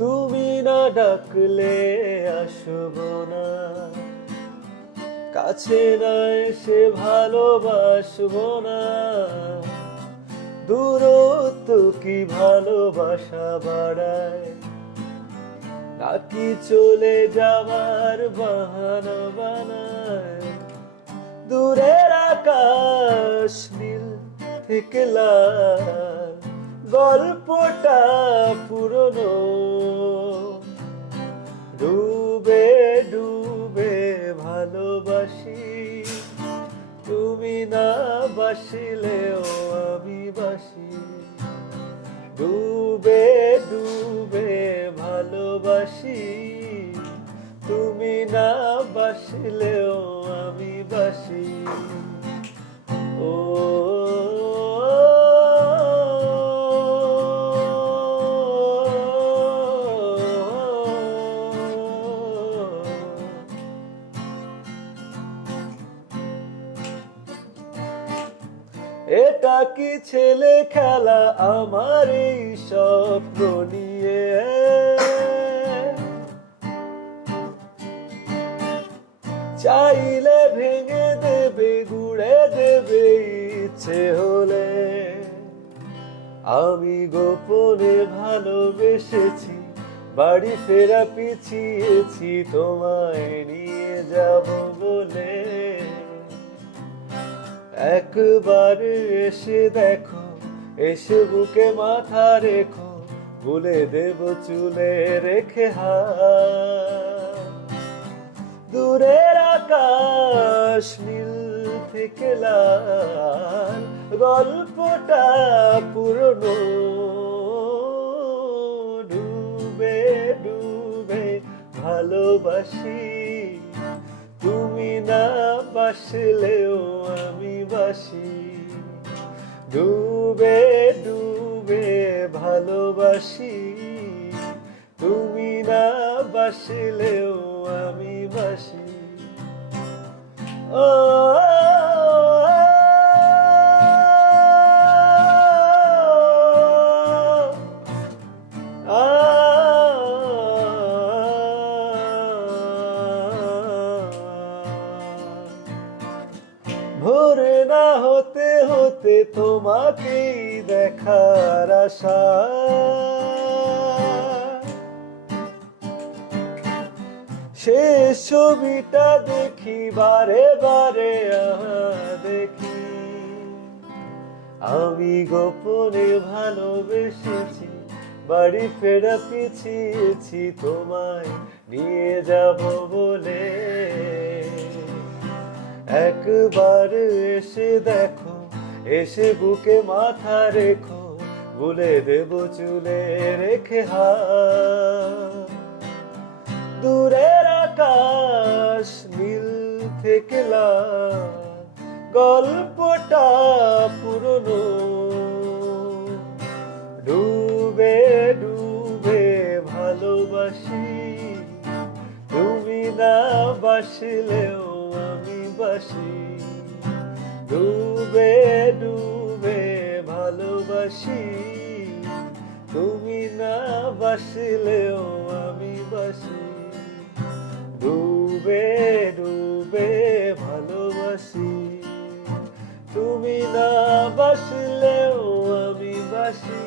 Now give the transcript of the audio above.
তুমি না ডাকলে আসবো না, কাছে না এসে ভালোবাসবো না। দূরত্ব কি ভালোবাসা বাড়ায়, নাকি চলে যাওয়ার বাহানা বানায়? দূরের আকাশ নীল থেকে লাল, গল্পটা পুরনো। ডুবে ডুবে ভালোবাসি, তুমি না বাসিলেও আমি বাসি। ডুবে ডুবে ভালোবাসি, তুমি না বাসিলেও আমি বাসি। ও এটা কি ছেলে খেলা আমার এই স্বপ্ন নিয়ে? চাইলে ভেঙে দেবে গুড়ে দেবে ইচ্ছে হলে। আমি গোপনে ভালোবেসেছি, বাড়ি ফেরা পিছিয়েছি তোমায় নিয়ে যাব বলে। একবার এসে দেখো, এসে বুকে মাথা রেখো, ভুলে দেব চুলে রেখে হাত। দূরের আকাশ নীল থেকে লাল, গল্পটা পুরনো। ডুবে ডুবে ভালোবাসি, তুমি না বাসলেও আমি বাসি। ডুবে ডুবে ভালোবাসি, তুমি না বাসলেও আমি বাসি। ও ভোরে না হতে হতে তোমাকেই দেখার আশা। শেষ ছবিটা দেখি বারে বারে দেখি। আমি গোপনে ভালোবেসেছি, বাড়ি ফেরা পিছিয়েছি তোমায় নিয়ে যাব বলে। একবার এসে দেখো, এসে বুকে মাথা রেখো, ভুলে দেব চুলে রেখে হাত। দূরের আকাশ নীল থেকে লাল, গল্পটা পুরনো। ডুবে ডুবে ভালোবাসি, তুমি না বাসলেও আমি বাসি। ডুবে ডুবে ভালোবাসি, তুমি না বাসলেও আমি বাসি। ডুবে ডুবে ভালোবাসি, তুমি না বাসলেও আমি বাসি।